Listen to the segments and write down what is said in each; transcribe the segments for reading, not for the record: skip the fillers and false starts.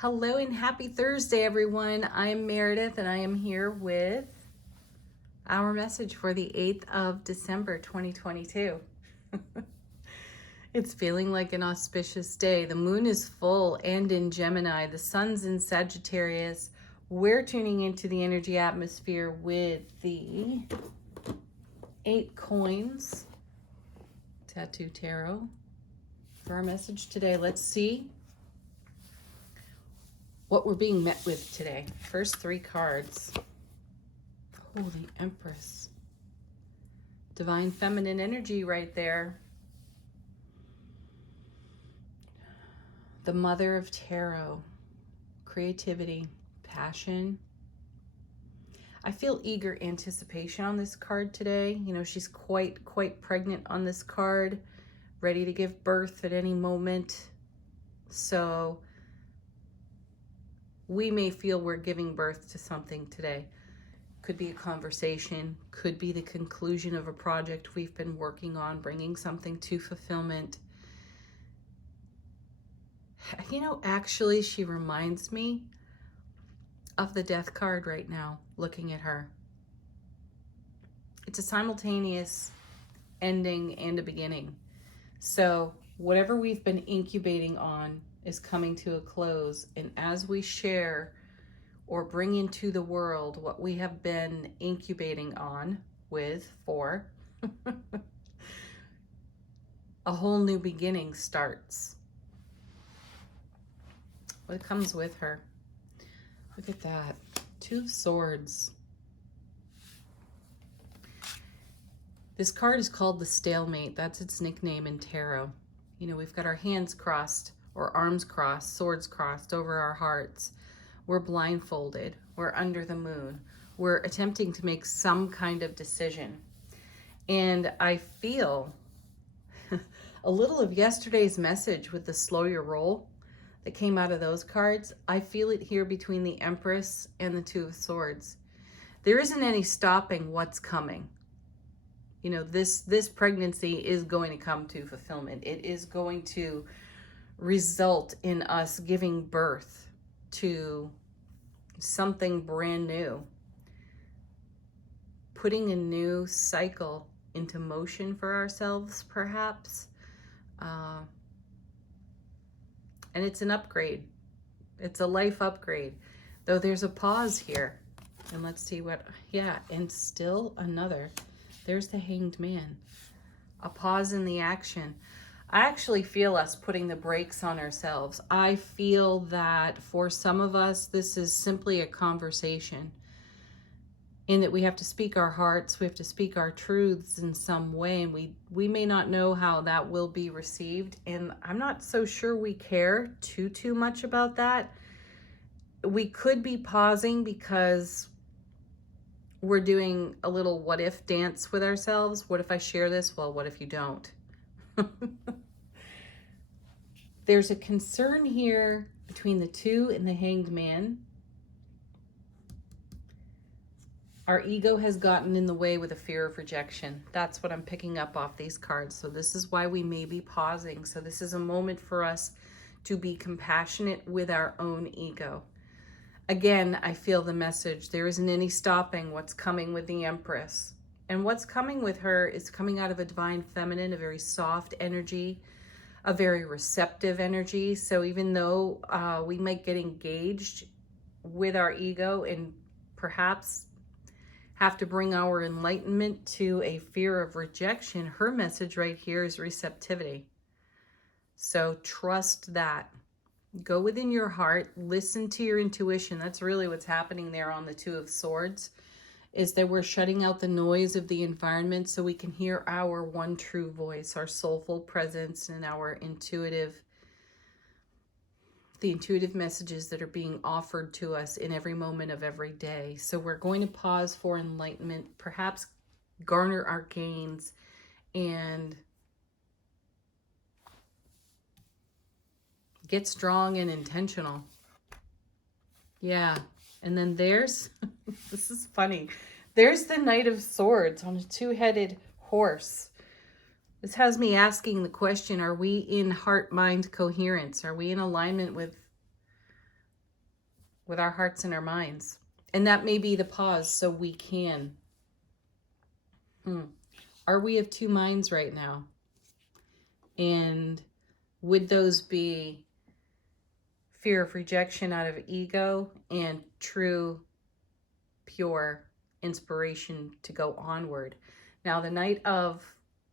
Hello and happy Thursday, everyone. I am Meredith and I am here with our message for the 8th of December, 2022. It's feeling like an auspicious day. The moon is full and in Gemini. The sun's in Sagittarius. We're tuning into the energy atmosphere with the 8 coins tattoo tarot for our message today. Let's see what we're being met with today. First 3 cards. Oh, the Empress. Divine feminine energy right there. The Mother of Tarot. Creativity, passion. I feel eager anticipation on this card today. You know, she's quite pregnant on this card, ready to give birth at any moment. So we may feel we're giving birth to something today. Could be a conversation, could be the conclusion of a project we've been working on, bringing something to fulfillment. You know, actually, she reminds me of the Death card right now, looking at her. It's a simultaneous ending and a beginning. So whatever we've been incubating on is coming to a close. And as we share or bring into the world what we have been incubating on for, a whole new beginning starts. What comes with her? Look at that. 2 of Swords. This card is called the Stalemate. That's its nickname in tarot. You know, we've got our hands crossed or arms crossed, swords crossed over our hearts. We're blindfolded. We're under the moon. We're attempting to make some kind of decision. And I feel a little of yesterday's message with the slow your roll that came out of those cards. I feel it here between the Empress and the 2 of Swords. There isn't any stopping what's coming. You know, this pregnancy is going to come to fulfillment. It is going to result in us giving birth to something brand new. Putting a new cycle into motion for ourselves, perhaps. And it's an upgrade. It's a life upgrade. Though there's a pause here. And let's see what, yeah, and still another. There's the Hanged Man. A pause in the action. I actually feel us putting the brakes on ourselves. I feel that for some of us, this is simply a conversation. In that we have to speak our hearts, we have to speak our truths in some way, and we may not know how that will be received, and I'm not so sure we care too much about that. We could be pausing because we're doing a little what if dance with ourselves. What if I share this? Well, what if you don't? There's a concern here between the 2 and the Hanged Man. Our ego has gotten in the way with a fear of rejection. That's what I'm picking up off these cards. So this is why we may be pausing. So this is a moment for us to be compassionate with our own ego. Again, I feel the message. There isn't any stopping what's coming with the Empress. And what's coming with her is coming out of a divine feminine, a very soft energy, a very receptive energy. So even though we might get engaged with our ego and perhaps have to bring our enlightenment to a fear of rejection, her message right here is receptivity. So trust that. Go within your heart, listen to your intuition. That's really what's happening there on the 2 of Swords, is that we're shutting out the noise of the environment so we can hear our one true voice, our soulful presence, and the intuitive messages that are being offered to us in every moment of every day. So we're going to pause for enlightenment, perhaps garner our gains, and get strong and intentional. Yeah. And then there's, this is funny. There's the Knight of Swords on a 2-headed horse. This has me asking the question, are we in heart-mind coherence? Are we in alignment with with our hearts and our minds. And that may be the pause so we can. Are we of two minds right now? And would those be fear of rejection out of ego and true, pure inspiration to go onward? Now, the night of,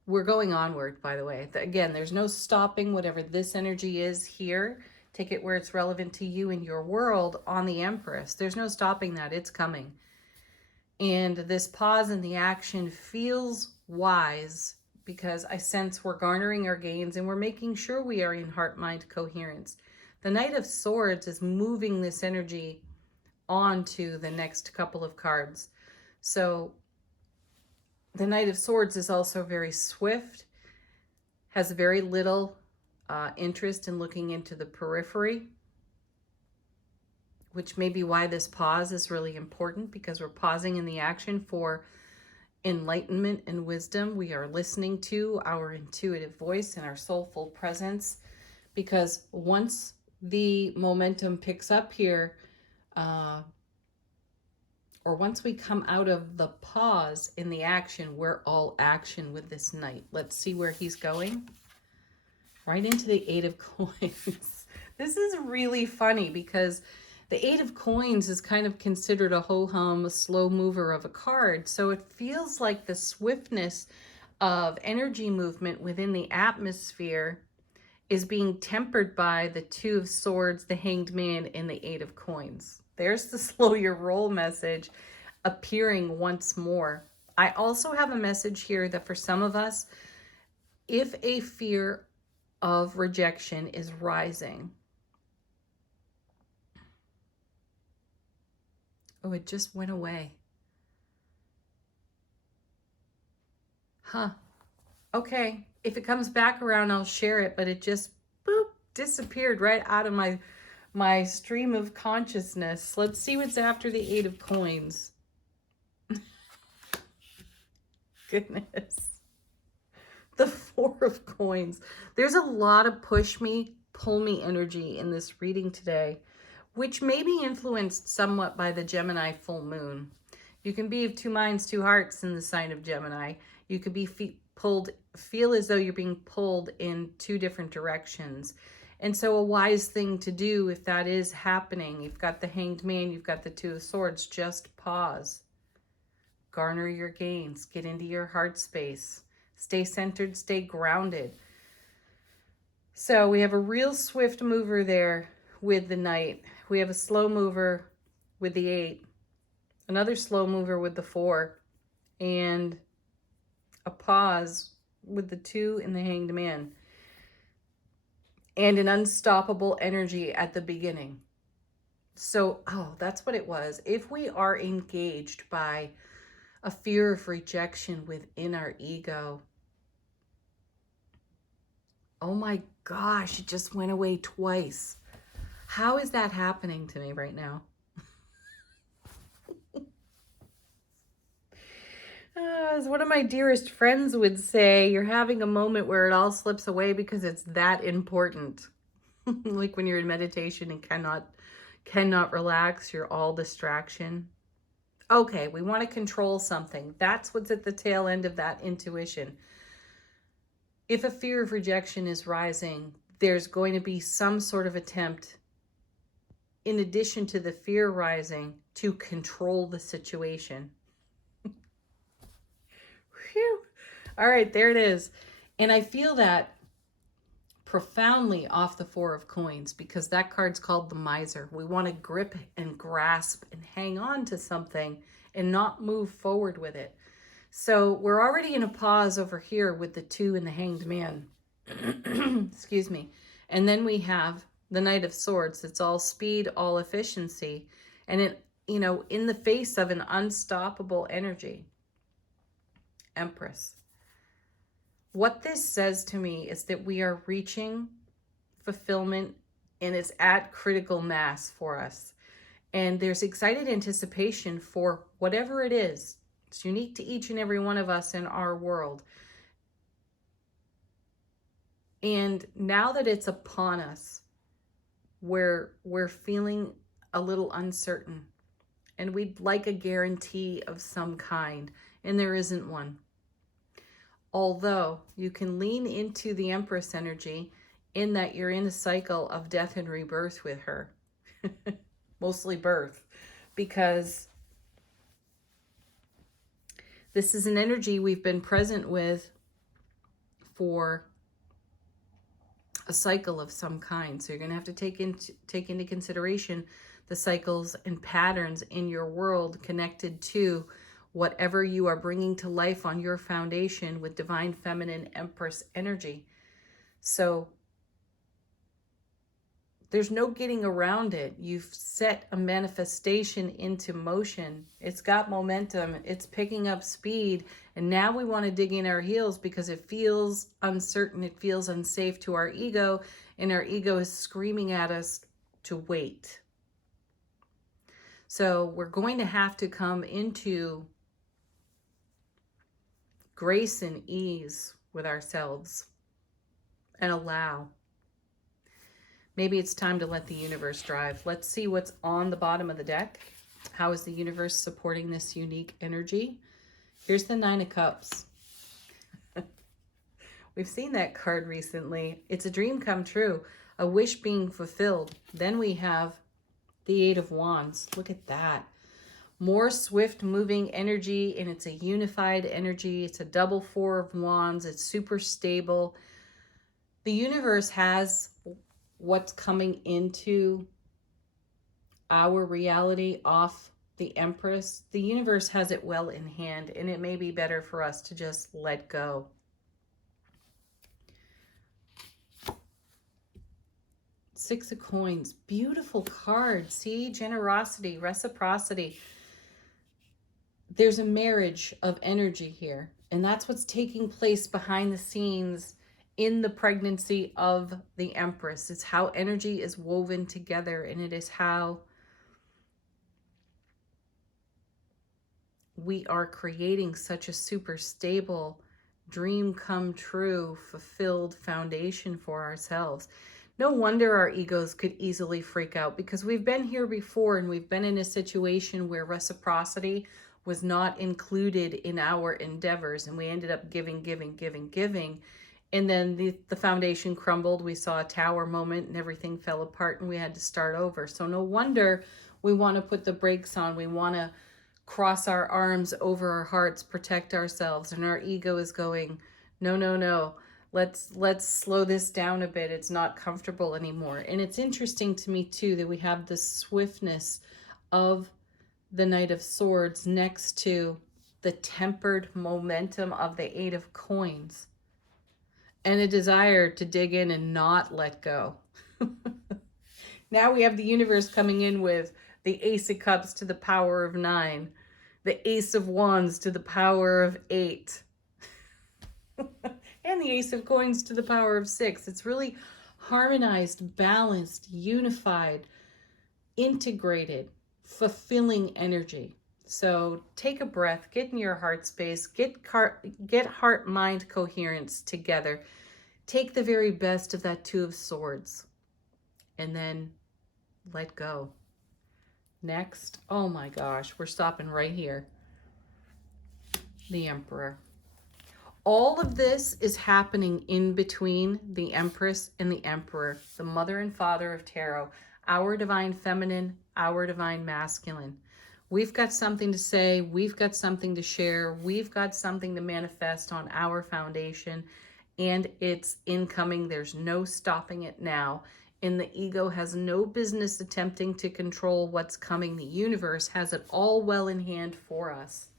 we're going onward, by the way. Again, there's no stopping whatever this energy is here. Take it where it's relevant to you and your world on the Empress. There's no stopping that. It's coming. And this pause in the action feels wise because I sense we're garnering our gains and we're making sure we are in heart-mind coherence. The Knight of Swords is moving this energy on to the next couple of cards. So the Knight of Swords is also very swift, has very little interest in looking into the periphery, which may be why this pause is really important, because we're pausing in the action for enlightenment and wisdom. We are listening to our intuitive voice and our soulful presence, because once the momentum picks up here, or once we come out of the pause in the action, we're all action with this knight. Let's see where he's going. Right into the Eight of Coins. This is really funny because the Eight of Coins is kind of considered a ho-hum, slow mover of a card. So it feels like the swiftness of energy movement within the atmosphere is being tempered by the Two of Swords, the Hanged Man, and the Eight of Coins. There's the slow your roll message appearing once more. I also have a message here that for some of us, if a fear of rejection is rising, oh, it just went away. Huh. Okay. If it comes back around, I'll share it, but it just boop, disappeared right out of my stream of consciousness. Let's see what's after the Eight of Coins. Goodness. The Four of Coins. There's a lot of push me, pull me energy in this reading today, which may be influenced somewhat by the Gemini full moon. You can be of two minds, two hearts in the sign of Gemini. You could be feel as though you're being pulled in two different directions. And so a wise thing to do, if that is happening, you've got the Hanged Man, you've got the Two of Swords, just pause. Garner your gains. Get into your heart space. Stay centered, stay grounded. So we have a real swift mover there with the Knight. We have a slow mover with the 8. Another slow mover with the 4. And a pause with the 2 and the Hanged Man. And an unstoppable energy at the beginning. So, oh, that's what it was. If we are engaged by a fear of rejection within our ego, oh my gosh, it just went away twice. How is that happening to me right now? As one of my dearest friends would say, you're having a moment where it all slips away because it's that important. Like when you're in meditation and cannot relax, you're all distraction. Okay, we want to control something. That's what's at the tail end of that intuition. If a fear of rejection is rising, there's going to be some sort of attempt, in addition to the fear rising, to control the situation. Whew. All right, there it is. And I feel that profoundly off the Four of Coins, because that card's called the Miser. We want to grip and grasp and hang on to something and not move forward with it. So we're already in a pause over here with the 2 and the Hanged Man. Excuse me. And then we have the Knight of Swords. It's all speed, all efficiency. And it, you know, in the face of an unstoppable energy. Empress. What this says to me is that we are reaching fulfillment, and it's at critical mass for us. And there's excited anticipation for whatever it is. It's unique to each and every one of us in our world. And now that it's upon us, we're feeling a little uncertain. And we'd like a guarantee of some kind, and there isn't one. Although you can lean into the Empress energy in that you're in a cycle of death and rebirth with her. Mostly birth, because this is an energy we've been present with for a cycle of some kind. So you're going to have to take into consideration the cycles and patterns in your world connected to whatever you are bringing to life on your foundation with divine feminine Empress energy. So there's no getting around it. You've set a manifestation into motion. It's got momentum. It's picking up speed. And now we want to dig in our heels because it feels uncertain. It feels unsafe to our ego. And our ego is screaming at us to wait. So we're going to have to come into grace and ease with ourselves and allow. Maybe it's time to let the universe drive. Let's see what's on the bottom of the deck. How is the universe supporting this unique energy? Here's the 9 of Cups. We've seen that card recently. It's a dream come true, a wish being fulfilled. Then we have the 8 of Wands. Look at that. More swift moving energy, and it's a unified energy. It's a double 4 of Wands. It's super stable. The universe has what's coming into our reality off the Empress. The universe has it well in hand, and it may be better for us to just let go. Six of Coins, beautiful card. See, generosity, reciprocity. There's a marriage of energy here, and that's what's taking place behind the scenes in the pregnancy of the Empress. It's how energy is woven together, and it is how we are creating such a super stable, dream come true, fulfilled foundation for ourselves. No wonder our egos could easily freak out, because we've been here before, and we've been in a situation where reciprocity was not included in our endeavors, and we ended up giving. And then the foundation crumbled. We saw a tower moment and everything fell apart, and we had to start over. So no wonder we want to put the brakes on. We want to cross our arms over our hearts, protect ourselves. And our ego is going, no. Let's slow this down a bit. It's not comfortable anymore. And it's interesting to me too that we have the swiftness of the Knight of Swords next to the tempered momentum of the 8 of Coins. And a desire to dig in and not let go. Now we have the universe coming in with the Ace of Cups to the power of 9. The Ace of Wands to the power of 8. And the Ace of Coins to the power of 6. It's really harmonized, balanced, unified, integrated, fulfilling energy. So take a breath, get in your heart space, get heart-mind coherence together. Take the very best of that 2 of Swords, and then let go. Next, oh my gosh, we're stopping right here. The Emperor. All of this is happening in between the Empress and the Emperor, the mother and father of tarot, our divine feminine, our divine masculine. We've got something to say. We've got something to share. We've got something to manifest on our foundation, and it's incoming. There's no stopping it now. And the ego has no business attempting to control what's coming. The universe has it all well in hand for us.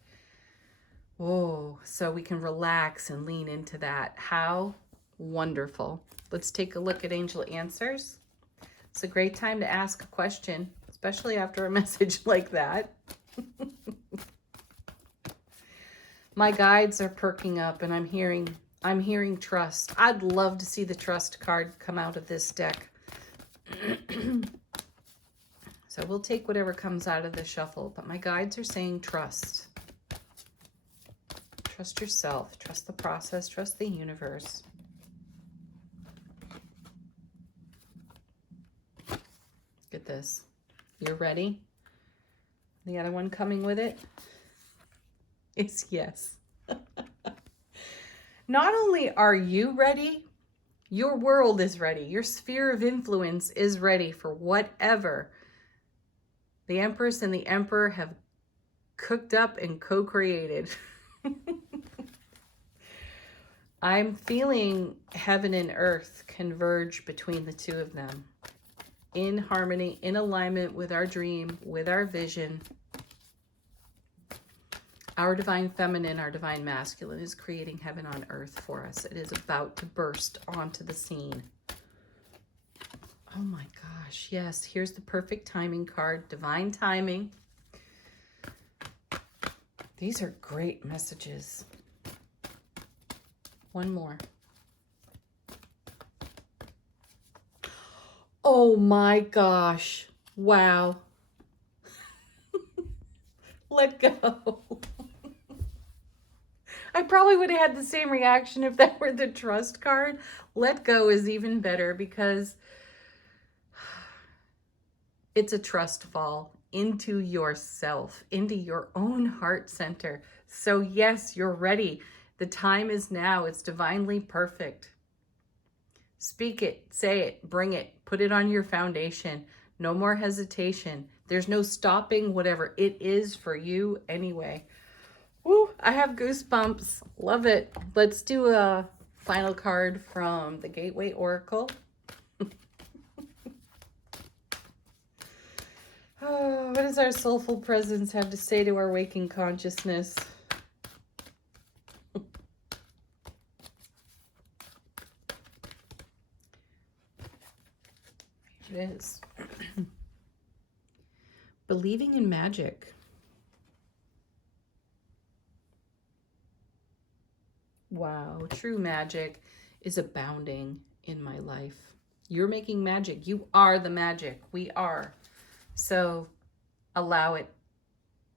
Oh, so we can relax and lean into that. How wonderful. Let's take a look at angel answers. It's a great time to ask a question, especially after a message like that. My guides are perking up, and I'm hearing trust. I'd love to see the trust card come out of this deck. So we'll take whatever comes out of the shuffle, but my guides are saying trust. Trust yourself, trust the process, trust the universe. Look at this. You're ready? The other one coming with it is yes. Not only are you ready, your world is ready. Your sphere of influence is ready for whatever the Empress and the Emperor have cooked up and co-created. I'm feeling heaven and earth converge between the two of them. In harmony, in alignment with our dream, with our vision. Our divine feminine, our divine masculine is creating heaven on earth for us. It is about to burst onto the scene. Oh my gosh, yes, here's the perfect timing card, divine timing. These are great messages. One more. Oh my gosh, wow. Let go. I probably would have had the same reaction if that were the trust card. Let go is even better because it's a trust fall into yourself, into your own heart center. So yes, you're ready. The time is now. It's divinely perfect. Speak it, say it, bring it, put it on your foundation. No more hesitation. There's no stopping whatever it is for you anyway. Woo, I have goosebumps. Love it. Let's do a final card from the Gateway Oracle. Oh, what does our soulful presence have to say to our waking consciousness? It is. Believing in magic. Wow, true magic is abounding in my life. You're making magic. You are the magic. We are. So allow it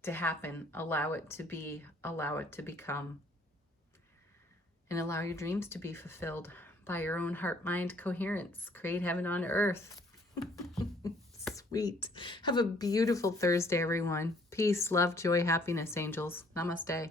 to happen. Allow it to be. Allow it to become. And allow your dreams to be fulfilled by your own heart-mind coherence. Create heaven on earth. Sweet. Have a beautiful Thursday, everyone. Peace, love, joy, happiness, angels. Namaste.